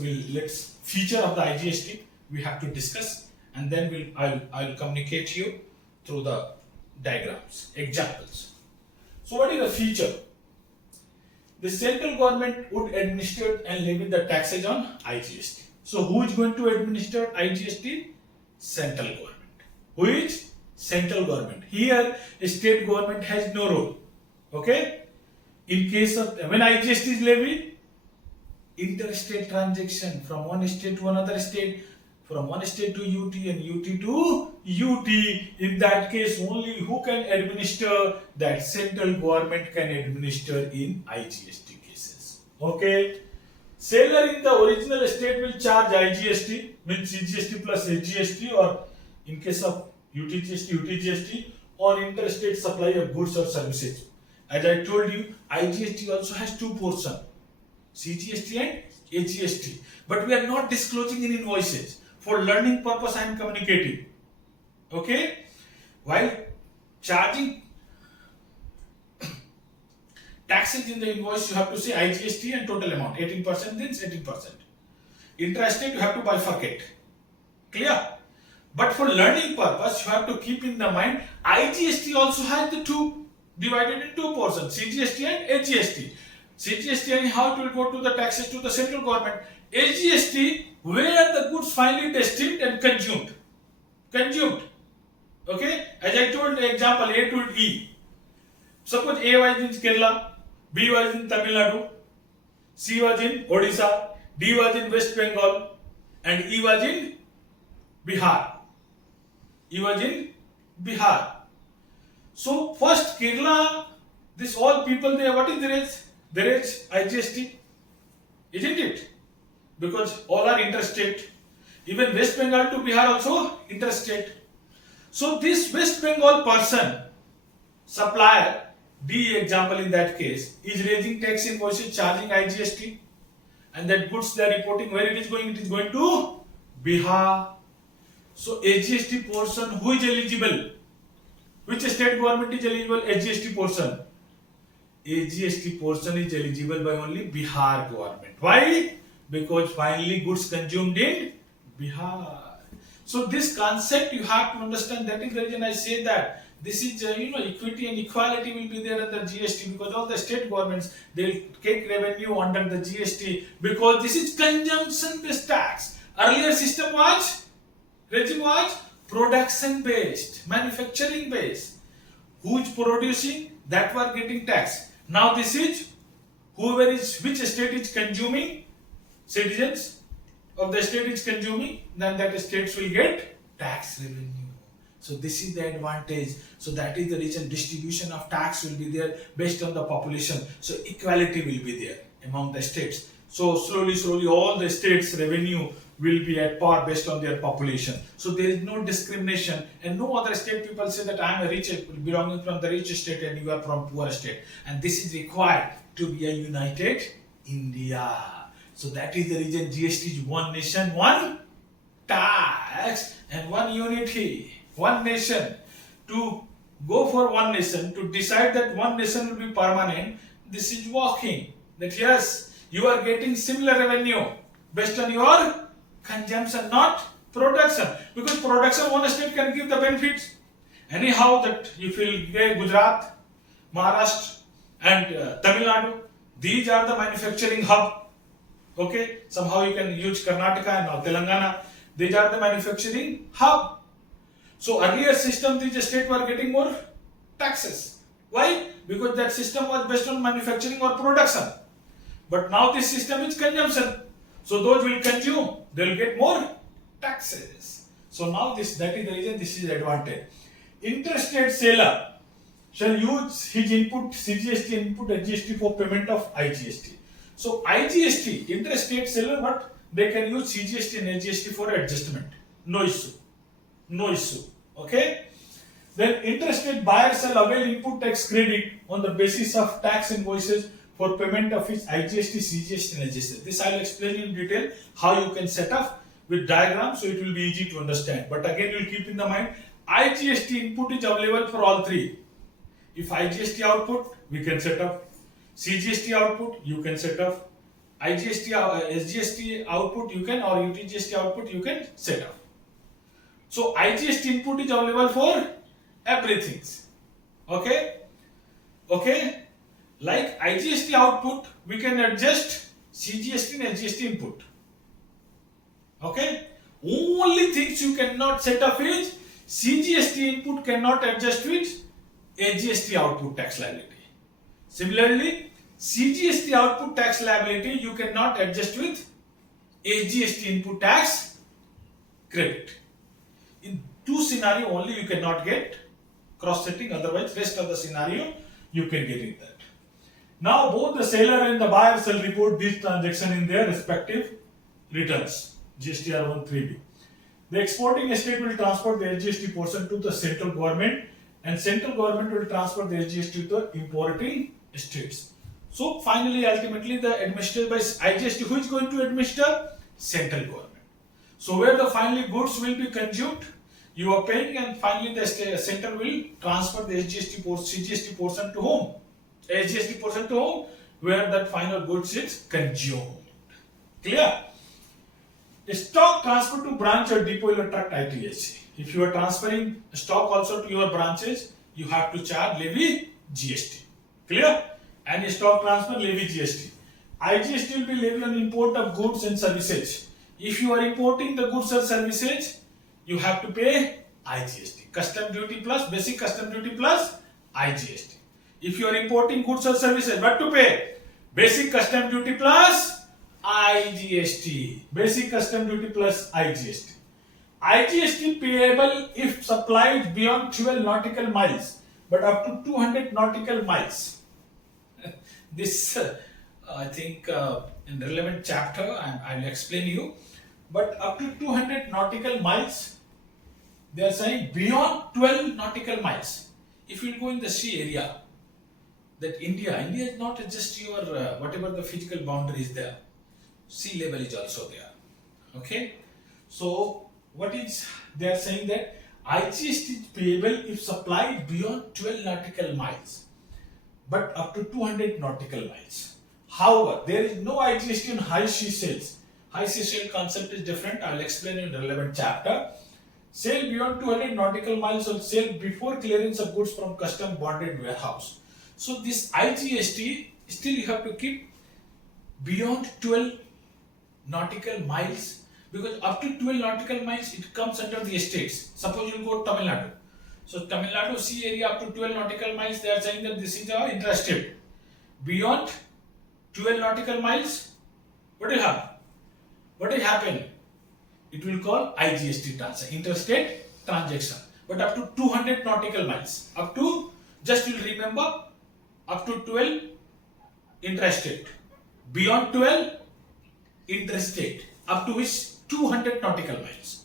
feature of the igst we have to discuss, and then I'll communicate you through the diagrams, examples. So what is the feature? The central government would administer and levy the taxes on igst. So who is going to administer igst? Central government. Who is? Central government. Here state government has no role. Okay? In case of when igst is levied, interstate transaction from one state to another state, from one state to UT and UT to UT, in that case only who can administer? That central government can administer in igst cases. Okay? Seller in the original state will charge igst, means cgst plus HGST, or in case of UTGST, UTGST on interstate supply of goods or services. As I told you, igst also has 2 portions, cgst and HGST, but we are not disclosing in invoices. For learning purpose I am communicating. Okay? While charging taxes in the invoice, you have to say igst and total amount, 18%, then 18%. Intrastate you have to bifurcate. Clear? But for learning purpose, you have to keep in the mind igst also has the 2 divided in 2 portions, cgst and HGST. cgst and how it will go to the taxes to the central government. HGST where the goods finally destined and consumed. Okay? As I told the example, A to E. Suppose A was in Kerala, B was in Tamil Nadu, C was in Odisha, D was in West Bengal, and E was in Bihar. So first Kerala, this all people there, what is the rate? The rate igst, isn't it? Because all are interstate. Even West Bengal to Bihar also interstate. So this West Bengal person, supplier, D example in that case, is raising tax invoices charging igst, and that goods they are reporting where it is going to Bihar. So HGST portion, who is eligible? Which state government is eligible? HGST portion. HGST portion is eligible by only Bihar government. Why? Because finally goods consumed in Bihar. So this concept you have to understand. That is the reason I say that this is equity and equality will be there under GST, because all the state governments they will take revenue under the GST, because this is consumption based tax. Earlier system was regime was production based, manufacturing based. Who is producing, that were getting tax. Now this is whoever is, which state is consuming, citizens of the state is consuming, then that states will get tax revenue. So this is the advantage. So that is the reason distribution of tax will be there based on the population. So equality will be there among the states. So slowly all the states revenue will be at par based on their population. So there is no discrimination, and no other state people say that I am a rich, belonging from the rich state and you are from poor state. And this is required to be a united India. So that is the reason GST is one nation, one tax, and one unity, one nation. To go for one nation, to decide that one nation will be permanent, this is working. That yes, you are getting similar revenue based on your consumption, not production. Because production, one state can give the benefits. Anyhow, that if you get Gujarat, Maharashtra, and Tamil Nadu, these are the manufacturing hub. Okay, somehow you can use Karnataka and now Telangana. These are the manufacturing hub. So earlier system, these states were getting more taxes. Why? Because that system was based on manufacturing or production. But now this system is consumption. So those will consume, they will get more taxes. So now that is the reason this is advantage. Interstate seller shall use his input, CGST input, SGST for payment of igst. So igst, interstate seller, but they can use CGST and SGST for adjustment. No issue. No issue. Okay. Then interstate buyer shall avail input tax credit on the basis of tax invoices for payment of his IGST, CGST and SGST. This I will explain in detail how you can set up with diagram, so it will be easy to understand. But again, you will keep in the mind, IGST input is available for all three. If IGST output, we can set up. CGST output, you can set up. IGST, SGST output, you can, or UTGST output, you can set up. So IGST input is available for everything. Okay? Okay? Like IGST output, we can adjust CGST and SGST input. Okay? Only things you cannot set up is CGST input cannot adjust with SGST output tax liability. Similarly, CGST output tax liability you cannot adjust with SGST input tax credit. In two scenarios only you cannot get cross-setting, otherwise rest of the scenario you can get in that. Now both the seller and the buyer shall report this transaction in their respective returns. GSTR 1 3B. The exporting state will transfer the SGST portion to the central government, and central government will transfer the SGST to the importing states. So finally, ultimately, the administered by IGST, who is going to administer? Central government. So where the finally goods will be consumed, you are paying, and finally the center will transfer the SGST portion, CGST portion to whom? SGST portion to whom? Where that final goods is consumed. Clear? Stock transfer to branch or depot will attract ITH. If you are transferring stock also to your branches, you have to charge levy GST. Clear? And stock transfer levy GST. IGST will be levy on import of goods and services. If you are importing the goods or services, you have to pay IGST. Custom duty plus, basic custom duty plus IGST. If you are importing goods or services, what to pay? Basic custom duty plus IGST. Basic custom duty plus IGST. IGST payable if supplied beyond 12 nautical miles, but up to 200 nautical miles. This, I think, in relevant chapter, I will explain you. But up to 200 nautical miles, they are saying beyond 12 nautical miles. If you go in the sea area, that India is not just your whatever the physical boundary is there. Sea level is also there. Okay. So what is they are saying that IGST is payable if supplied beyond 12 nautical miles, but up to 200 nautical miles. However, there is no IGST on high sea sails. High sea sail concept is different. I will explain in relevant chapter. Sale beyond 200 nautical miles or sale before clearance of goods from custom bonded warehouse. So this IGST still you have to keep beyond 12 nautical miles, because up to 12 nautical miles it comes under the estates. Suppose you go to Tamil Nadu. So Tamil Nadu sea area up to 12 nautical miles, they are saying that this is a intrastate. Beyond 12 nautical miles, what will happen? What will happen? It will call IGST transaction, interstate transaction. But up to 200 nautical miles, up to, just you will remember, up to 12 intrastate. Beyond 12 interstate, up to which 200 nautical miles.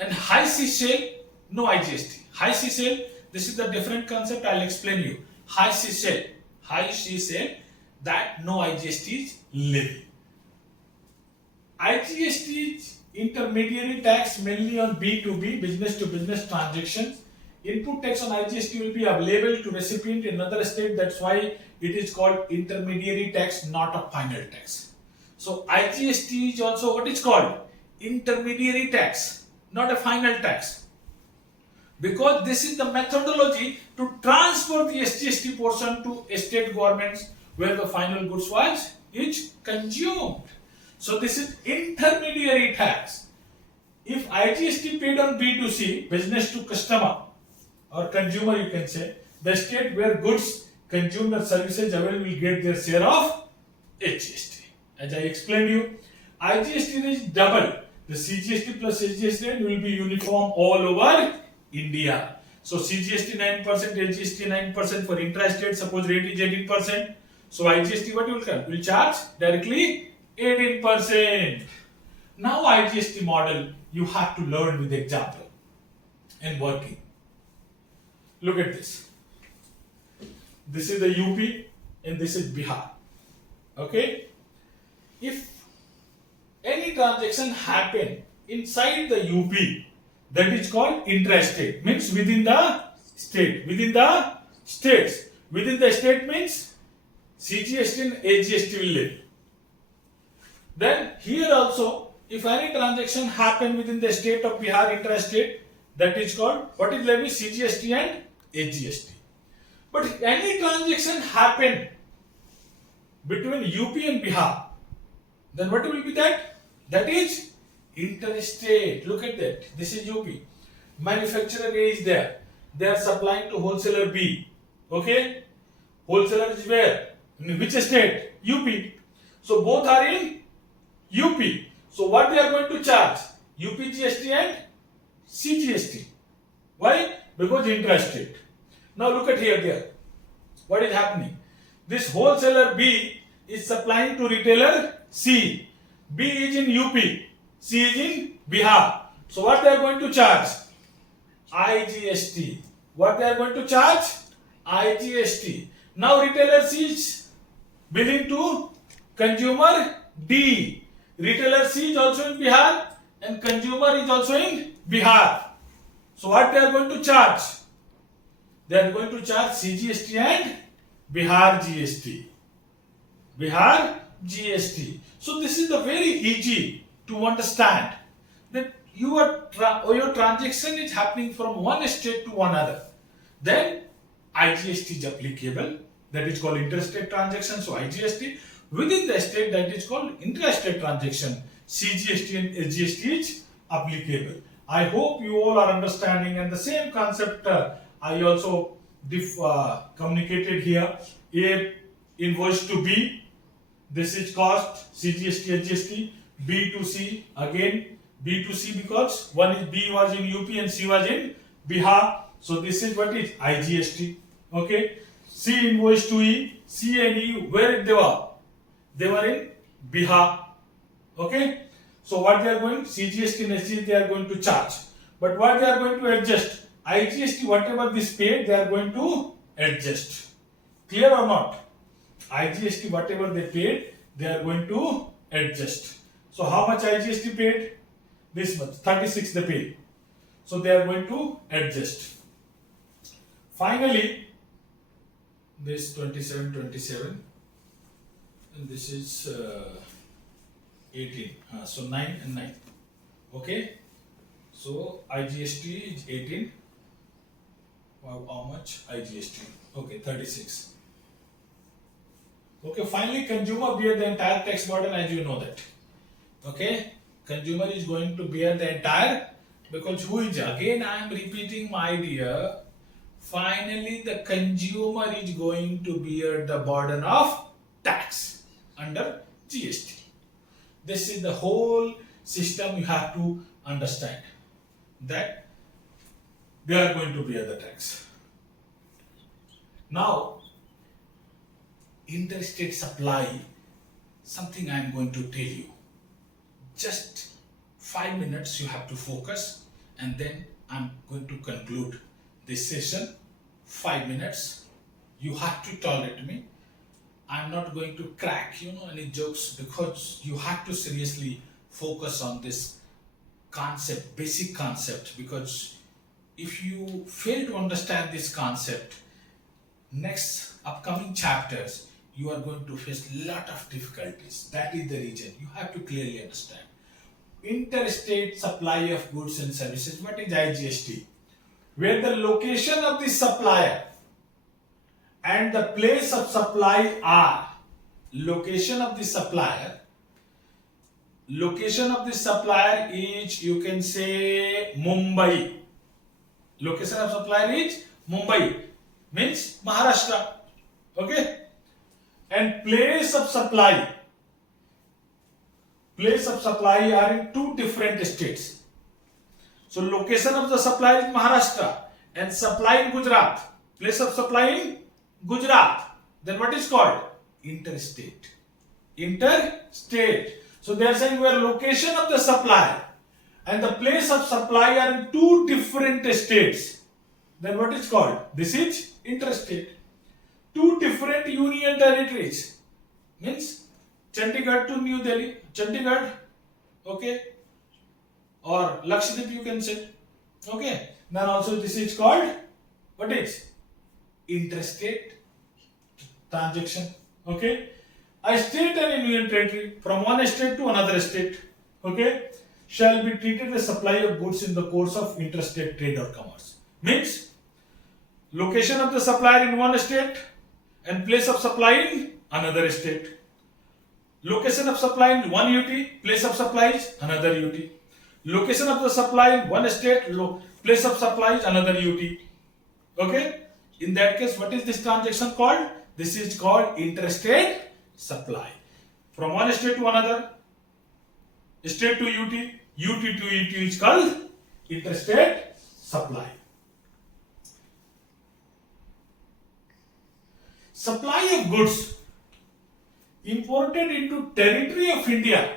And high sea sail, no IGST. High sea sail, this is the different concept, I will explain you. High sea sail, that no IGST is levied. IGST is intermediary tax mainly on B2B, business to business transactions. Input tax on IGST will be available to recipient in another state, that's why it is called intermediary tax, not a final tax. So IGST is also what is called intermediary tax, not a final tax, because this is the methodology to transfer the SGST portion to state governments where the final goods is consumed. So this is intermediary tax. If IGST paid on B2C, business to customer or consumer you can say, the state where goods consumed or services available will get their share of HGST. As I explained you, IGST is double. The CGST plus SGST rate will be uniform all over India. So CGST 9%, SGST 9% for intra-state, suppose rate is 18%. So IGST what will come? Will charge directly 18%. Now IGST model you have to learn with example and working. Look at this. This is the UP and this is Bihar. Okay. If any transaction happen inside the UP, that is called intrastate, means within the state, within the states. Within the state means CGST and AGST will live. Then here also, if any transaction happen within the state of Bihar intrastate, that is called, what is levy? CGST and AGST. But if any transaction happen between UP and Bihar, then what will be that? That is interstate. Look at that. This is UP. Manufacturer A is there. They are supplying to wholesaler B. Okay? Wholesaler is where? In which state? UP. So both are in UP. So what they are going to charge? UP GST and CGST. Why? Because intrastate. Now look at here there. What is happening? This wholesaler B is supplying to retailer C. B is in UP. C is in Bihar. So what they are going to charge? IGST. What they are going to charge? IGST. Now retailer C is billing to consumer D. Retailer C is also in Bihar and consumer is also in Bihar. So what they are going to charge? They are going to charge CGST and Bihar GST. Bihar GST. So this is the very easy to understand that your transaction is happening from one state to another. Then IGST is applicable. That is called interstate transaction. So IGST. Within the state, that is called intrastate transaction. CGST and SGST is applicable. I hope you all are understanding, and the same concept I also communicated here. A invoice to B, this is cost, CGST, SGST. B to C, again B to C, because one is B was in UP and C was in Bihar. So this is what is IGST. Okay. C invoice to E, C and E, where they were? They were in Bihar. Okay. So what they are going, CGST and SGST, they are going to charge. But what they are going to adjust? IGST, whatever this paid, they are going to adjust. Clear or not? IGST, whatever they paid, they are going to adjust. So how much IGST paid? This much, 36 they paid. So they are going to adjust. Finally, this 27, and this is 18. So 9 and 9. Okay. So IGST is 18. Wow, how much IGST? Okay, 36. Okay, finally consumer bear the entire tax burden, as you know that. Okay, consumer is going to bear the entire, because who is, again I am repeating my idea, finally the consumer is going to bear the burden of tax under GST. This is the whole system you have to understand, that they are going to bear the tax. Now, interstate supply, something I am going to tell you. Just 5 minutes you have to focus, and then I am going to conclude this session. 5 minutes. You have to tolerate me. I am not going to crack any jokes, because you have to seriously focus on this concept, basic concept, because if you fail to understand this concept, next upcoming chapters you are going to face a lot of difficulties. That is the reason you have to clearly understand. Interstate supply of goods and services. What is IGST? Where the location of the supplier and the place of supply are. Location of the supplier is, you can say, Mumbai. Location of supplier is Mumbai, means Maharashtra. Okay, and place of supply are in two different states. So location of the supply is Maharashtra and supply in Gujarat. Place of supply in Gujarat. Then what is called? Interstate. Interstate. So they are saying where location of the supply and the place of supply are in two different states. Then what is called? This is interstate. Two different union territories. Means Chandigarh to New Delhi. Chandigarh, okay, or Lakshadweep you can say. Okay. Then also this is called, what is? Interstate transaction. Okay. A state and a union territory from one state to another state, okay, shall be treated as supply of goods in the course of interstate trade or commerce. Means location of the supplier in one state and place of supply in another state. Location of supply in one UT, place of supply is another UT. Location of the supply in one state, place of supply is another UT. Okay? In that case, what is this transaction called? This is called interstate supply. From one state to another, state to UT, UT to UT is called interstate supply. Supply of goods imported into territory of India.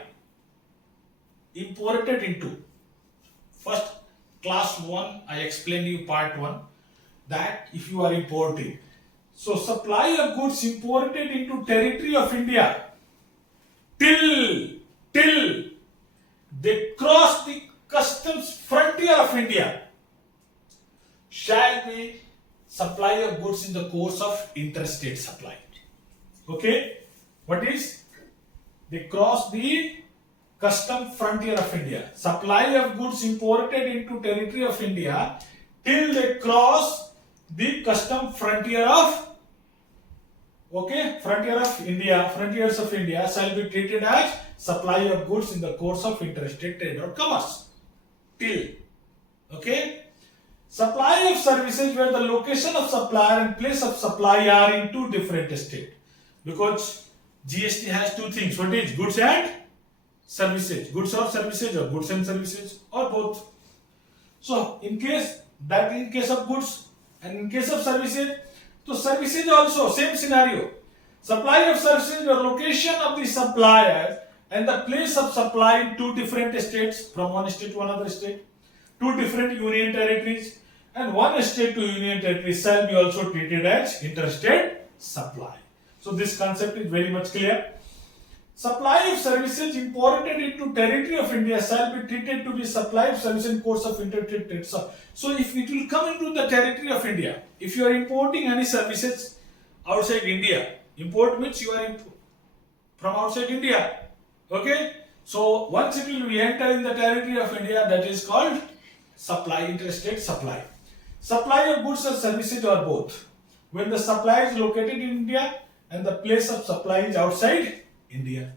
Imported into. First, class 1, I explained you part 1, that if you are importing. So, supply of goods imported into territory of India till they cross the customs frontier of India shall be supply of goods in the course of interstate supply. Okay? What is? They cross the custom frontier of India. Supply of goods imported into territory of India till they cross the custom frontier of frontiers of India shall be treated as supply of goods in the course of interstate trade or commerce. Till. Okay? Supply of services where the location of supplier and place of supply are in two different states. Because GST has two things. What is? Goods and services. Goods or services, or goods and services, or both. So, in case of goods and in case of services, so services also same scenario. Supply of services or location of the supplier and the place of supply in two different states, from one state to another state, two different union territories, and one state to union territory shall be also treated as interstate supply. So this concept is very much clear. Supply of services imported into territory of India shall be treated to be supply of services in course of interstate trade. So if it will come into the territory of India, if you are importing any services outside India, import means you are from outside India. Okay? So once it will be enter in the territory of India, that is called supply, interstate supply. Supply of goods or services or both. When the supply is located in India and the place of supply is outside India.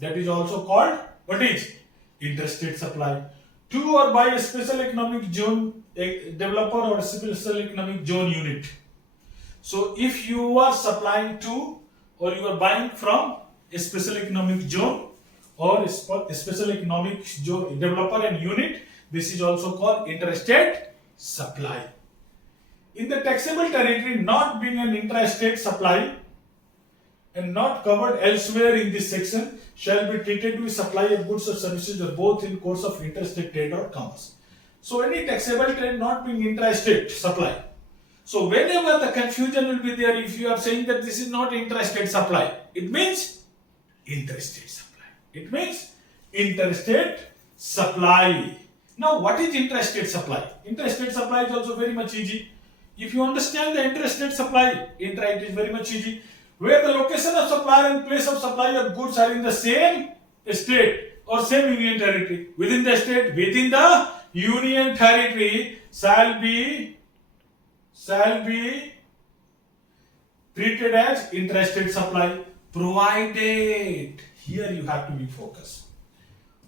That is also called, what is? Interstate supply. To or by a special economic zone developer or a special economic zone unit. So if you are supplying to or you are buying from a special economic zone or a special economic zone developer and unit, this is also called interstate supply. In the taxable territory not being an intrastate supply and not covered elsewhere in this section shall be treated with supply of goods or services or both in course of interstate trade or commerce. So any taxable trade not being intrastate supply. So whenever the confusion will be there, if you are saying that this is not intrastate supply, it means interstate supply. It means interstate supply. Now what is interstate supply? Interstate supply is also very much easy. If you understand the interstate supply, it is very much easy. Where the location of supply and place of supply of goods are in the same state or same union territory. Within the state, within the union territory shall be treated as interstate supply, provided, here you have to be focused,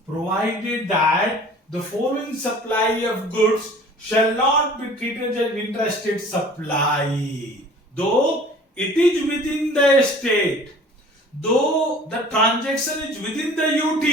provided that the following supply of goods shall not be treated as intrastate supply, though it is within the state, though the transaction is within the UT,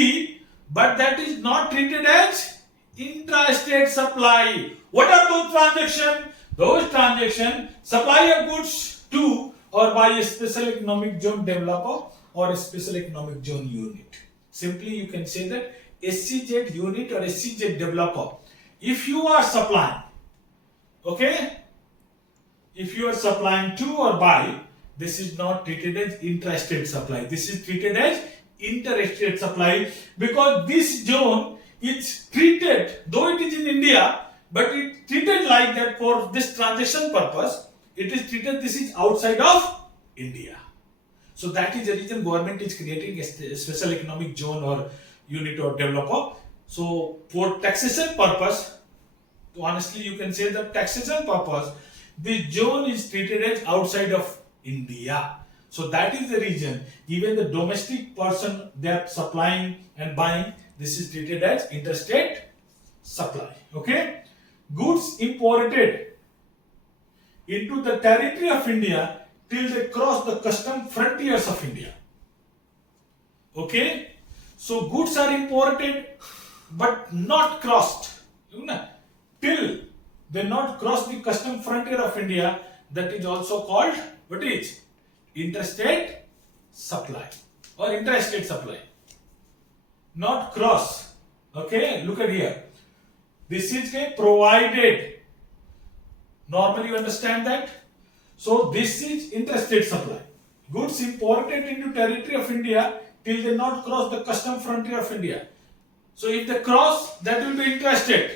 but that is not treated as intrastate supply. What are those transactions? Those transactions, supply of goods to or by a special economic zone developer or a special economic zone unit. Simply you can say that SCZ unit or SCZ developer. If you are supplying, okay, if you are supplying to or by, this is not treated as intrastate supply. This is treated as interstate supply because this zone is treated, though it is in India, but it treated like that for this transaction purpose. It is treated, this is outside of India. So that is the reason government is creating a special economic zone or unit or developer. So for taxation purpose, honestly you can say that taxation purpose, the zone is treated as outside of India. So that is the reason even the domestic person they are supplying and buying, this is treated as interstate supply. Okay, goods imported into the territory of India till they cross the custom frontiers of India. Okay, so goods are imported but not crossed till they not cross the custom frontier of India. That is also called, what is? Interstate supply or intrastate supply. Not cross. Okay, look at here. This is a provided. Normally you understand that. So this is interstate supply. Goods imported into territory of India till they not cross the custom frontier of India. So if they cross, that will be intrastate.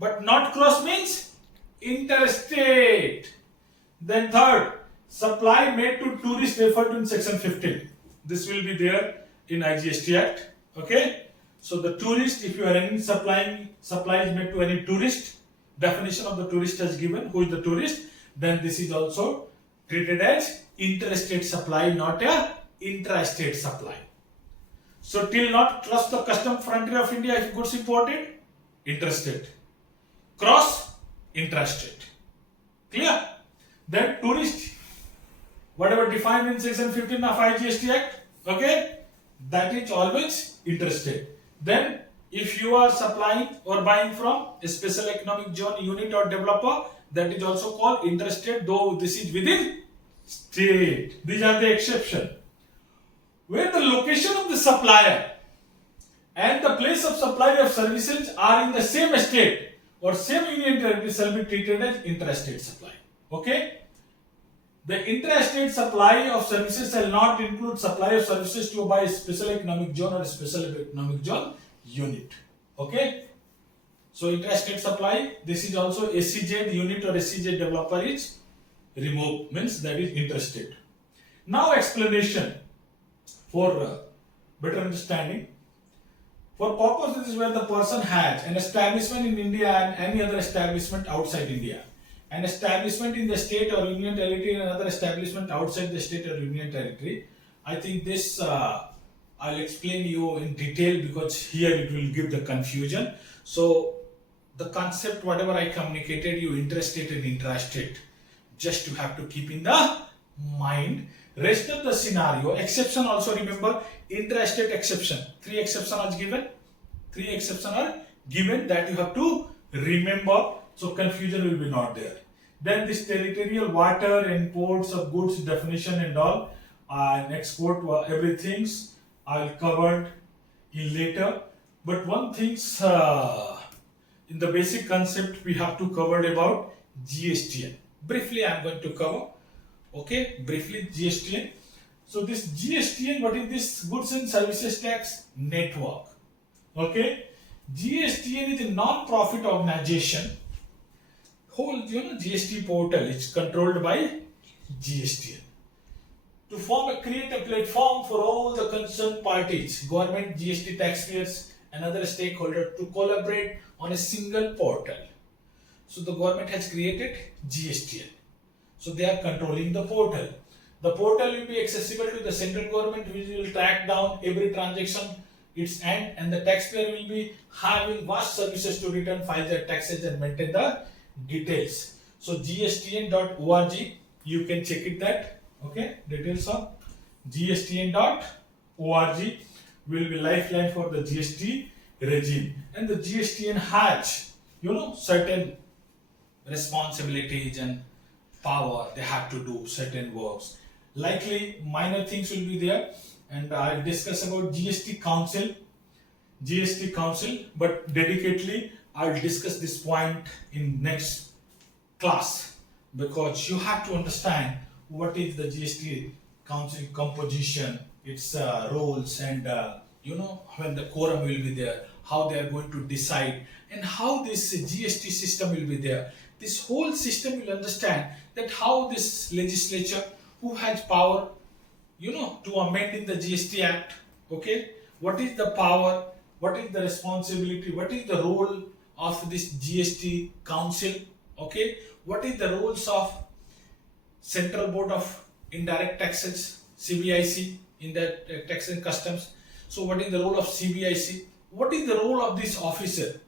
But not cross means interstate. Then third, supply made to tourists referred to in section 15. This will be there in IGST Act. Okay. So the tourist, if you are any supply is made to any tourist, definition of the tourist is given, who is the tourist, then this is also treated as interstate supply, not a intrastate supply. So till not cross the custom frontier of India if goods imported, interstate. Cross, intrastate. Clear? Then tourist, whatever defined in section 15 of IGST Act, okay, that is always interstate. Then if you are supplying or buying from a special economic zone unit or developer, that is also called interstate, though this is within state. These are the exceptions. Where the location of the supplier and the place of supply of services are in the same state or same union territory shall be treated as intrastate supply. Okay? The intrastate supply of services shall not include supply of services to by a special economic zone or a special economic zone unit. Okay? So intrastate supply, this is also SCZ unit or SCZ developer is removed, means that is interstate. Now explanation for better understanding. For purposes where the person has an establishment in India and any other establishment outside India, an establishment in the state or union territory and another establishment outside the state or union territory. I think this I'll explain you in detail because here it will give the confusion. So the concept, whatever I communicated, you interstate and intrastate, just you have to keep in the mind. Rest of the scenario, exception also remember, intrastate exception. Three exceptions are given. Three exceptions are given that you have to remember, so confusion will be not there. Then this territorial water and ports of goods definition and all, and export everything's I'll cover in later. But one thing's in the basic concept we have to cover about GSTN. Briefly I am going to cover. Okay, briefly GSTN. So this GSTN, what is this? Goods and Services Tax Network. Okay, GSTN is a non-profit organization. Whole GST portal is controlled by GSTN. To create a platform for all the concerned parties, government, GST taxpayers, and other stakeholders to collaborate on a single portal. So the government has created GSTN. So they are controlling the portal. The portal will be accessible to the central government, which will track down every transaction its end, and the taxpayer will be having vast services to return, file their taxes and maintain the details. So gstn.org, you can check it that. Okay, details of gstn.org will be lifeline for the GST regime, and the GSTN has certain responsibilities and power. They have to do certain works. Likely minor things will be there, and I'll discuss about GST Council, but dedicatedly I'll discuss this point in next class, because you have to understand what is the GST Council composition, its roles, and when the quorum will be there, how they are going to decide, and how this GST system will be there. This whole system will understand that how this legislature, who has power, to amend in the GST Act. Okay, what is the power? What is the responsibility? What is the role of this GST Council? Okay, what is the roles of Central Board of Indirect Taxes, CBIC, in the Tax and Customs? So what is the role of CBIC? What is the role of this officer,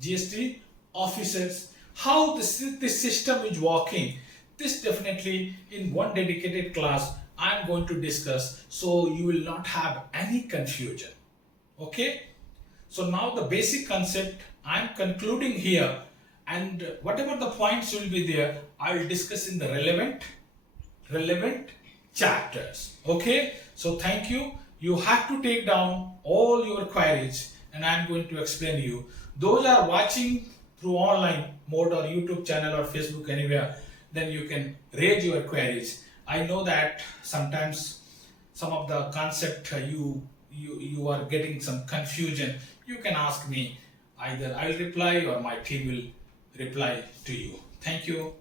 GST officers? How this system is working? This definitely in one dedicated class I am going to discuss, so you will not have any confusion. Okay, so now the basic concept I am concluding here, and whatever the points will be there, I will discuss in the relevant chapters. Okay, so thank you. You have to take down all your queries, and I am going to explain you. Those are watching through online mode or YouTube channel or Facebook, anywhere, then you can raise your queries. I know that sometimes some of the concept you are getting some confusion. You can ask me, either I'll reply or my team will reply to you. Thank you.